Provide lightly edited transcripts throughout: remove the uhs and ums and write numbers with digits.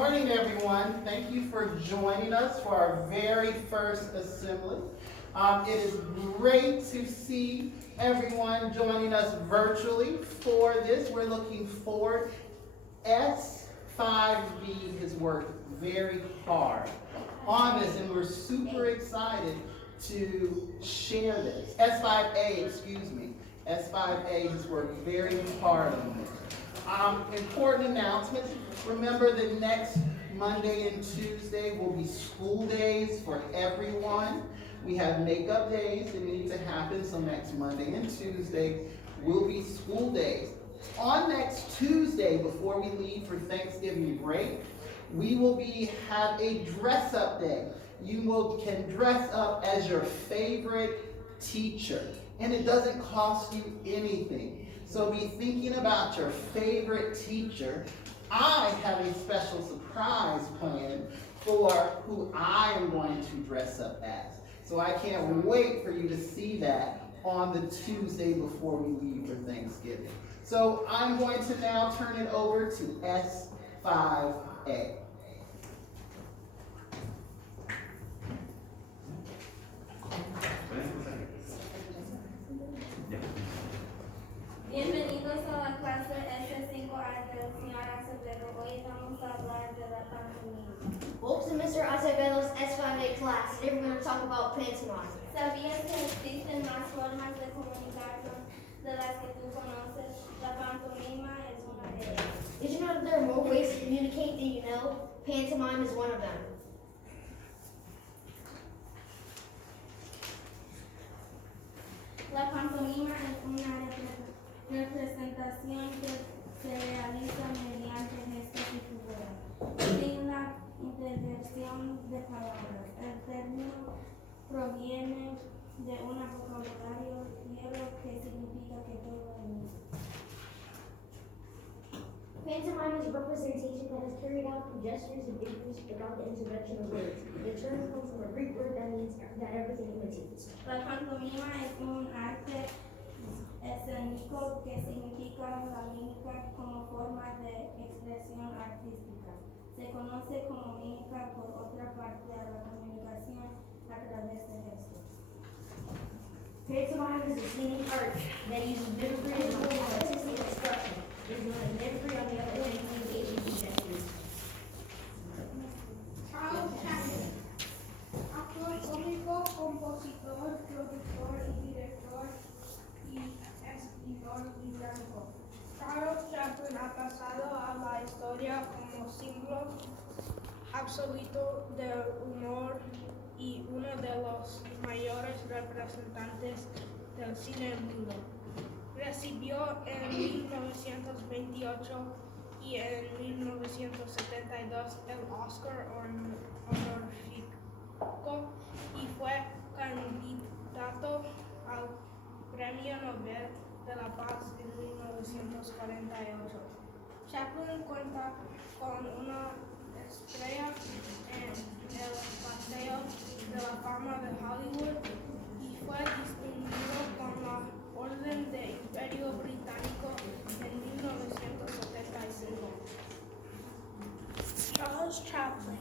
morning, everyone. Thank you for joining us for our very first assembly. It is great to see everyone joining us virtually for this. We're looking forward. S5B has worked very hard on this, and we're super excited to share this. S5A, excuse me. S5A has worked very hard on this. Important announcements. Remember that next Monday and Tuesday will be school days for everyone. We have makeup days that need to happen, so next Monday and Tuesday will be school days. On next Tuesday, before we leave for Thanksgiving break, we will have a dress-up day. You can dress up as your favorite teacher, and it doesn't cost you anything. So be thinking about your favorite teacher. I have a special surprise planned for who I am going to dress up as. So I can't wait for you to see that on the Tuesday before we leave for Thanksgiving. So I'm going to now turn it over to S5A. Bienvenidos a la clase S5A, señor Acevedo. Hoy vamos a hablar de la pantomima. Welcome to Mr. Acevedo's S5A class. Today we're going to talk about pantomime. ¿Sabías que existen más formas de comunicarnos de las que tú conoces? La pantomima es una de ellas. Did you know that there are more ways to communicate than you know? Pantomime is one of them. La pantomima es una representación que se realiza mediante gestos y figuras, sin la intervención de palabras. El término proviene de un vocabulario griego que significa que todo es mismo. Pantomime is a representation that is carried out through gestures and figures without the intervention of words. The term comes from a Greek word that means that everything imitates. La pantomima es un arte escénico que significa la mímica como forma de expresión artística. Se conoce como mímica por otra parte a la comunicación a través de gestos. Pantomime is a scenic art that uses mimicry as a form of artistic expression. It is known as mimicry on the other hand communication through gestures. Charles Chaplin, actor cómico, compositor, productor y director y escritor británico. Charles Chaplin ha pasado a la historia como símbolo absoluto del humor y uno de los mayores representantes del cine mudo. Recibió en 1928 y en 1972 el Oscar honorífico y fue candidato al Premio Nobel de la Paz en 1948. Chaplin cuenta con una estrella en el Paseo de la Fama de Hollywood y fue distinguido con la Orden del Imperio Británico en 1975. Charles Chaplin,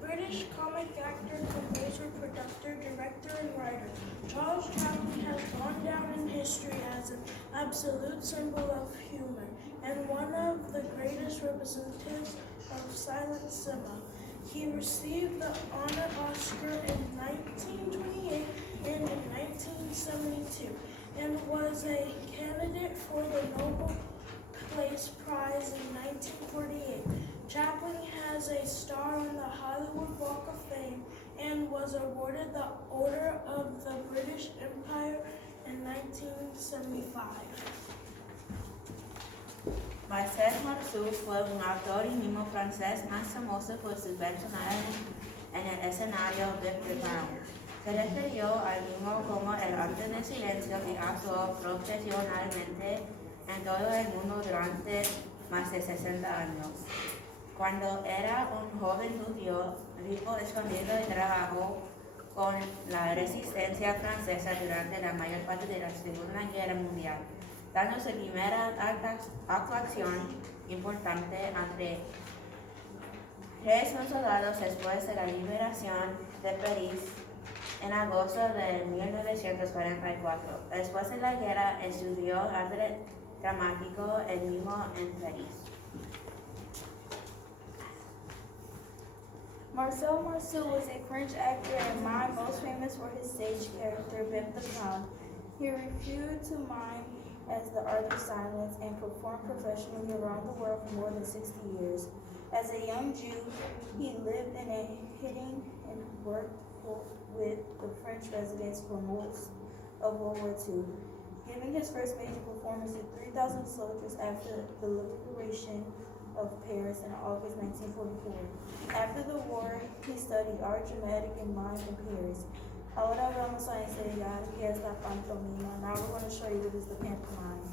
British comic actor, composer, producer, director, and writer. Charles Chaplin has gone down in history as an absolute symbol of humor and one of the greatest representatives of silent cinema. He received the honor Oscar in 1928 and in 1972 and was a candidate for the Nobel Peace Prize in 1948. Chaplin has a star on the Hollywood Walk of Fame and was awarded the Order of the British Empire in 1975. Marcel Marceau fue un autor y mimo francés más famoso por sus personajes en el escenario de Preparo. Se refirió al mimo como el arte del silencio y actuó profesionalmente en todo el mundo durante más de 60 años. Cuando era un joven judío, vivió escondido y trabajó con la resistencia francesa durante la mayor parte de la Segunda Guerra Mundial, dando su primera actuación importante ante 3 son soldados después de la liberación de París en agosto de 1944. Después de la guerra estudió arte dramático él mismo en París. Marcel Marceau was a French actor and mime most famous for his stage character Bip the Clown. He refused to mime as the art of silence and performed professionally around the world for more than 60 years. As a young Jew, he lived in a hidden and worked with the French residents for most of World War II, giving his first major performance to 3,000 soldiers after the liberation of Paris in August 1944. After the war, he studied art dramatic and mime in Paris. Ahora vamos a enseñar qué es la pantomima. Now we're going to show you what is the pantomime.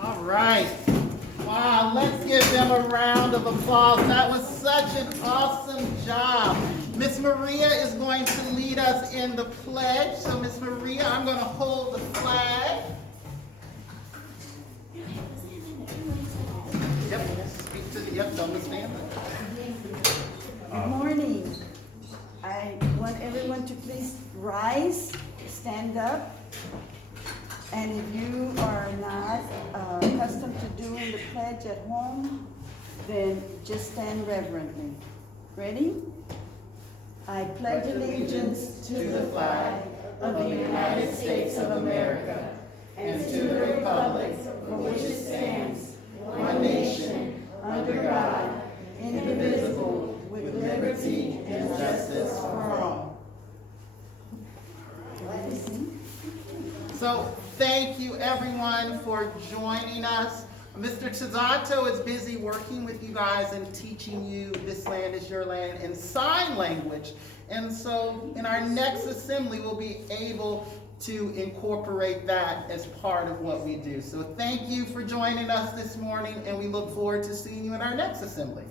All right. Wow, let's give them a round of applause. That was such an awesome job. Miss Maria is going to lead us in the pledge. So Miss Maria, I'm going to hold the flag. Yep, speak to the, yep, don't stand Good morning. I want everyone to please rise, stand up. And if you are not accustomed to doing the pledge at home, then just stand reverently. Ready? I pledge allegiance to the flag of the United States of America and to the republic for which it stands, one nation, under God, indivisible, with liberty and justice for all. So thank you everyone for joining us. Mr. Tazato is busy working with you guys and teaching you This Land is Your Land in sign language. And so in our next assembly, we'll be able to incorporate that as part of what we do. So thank you for joining us this morning, and we look forward to seeing you in our next assembly.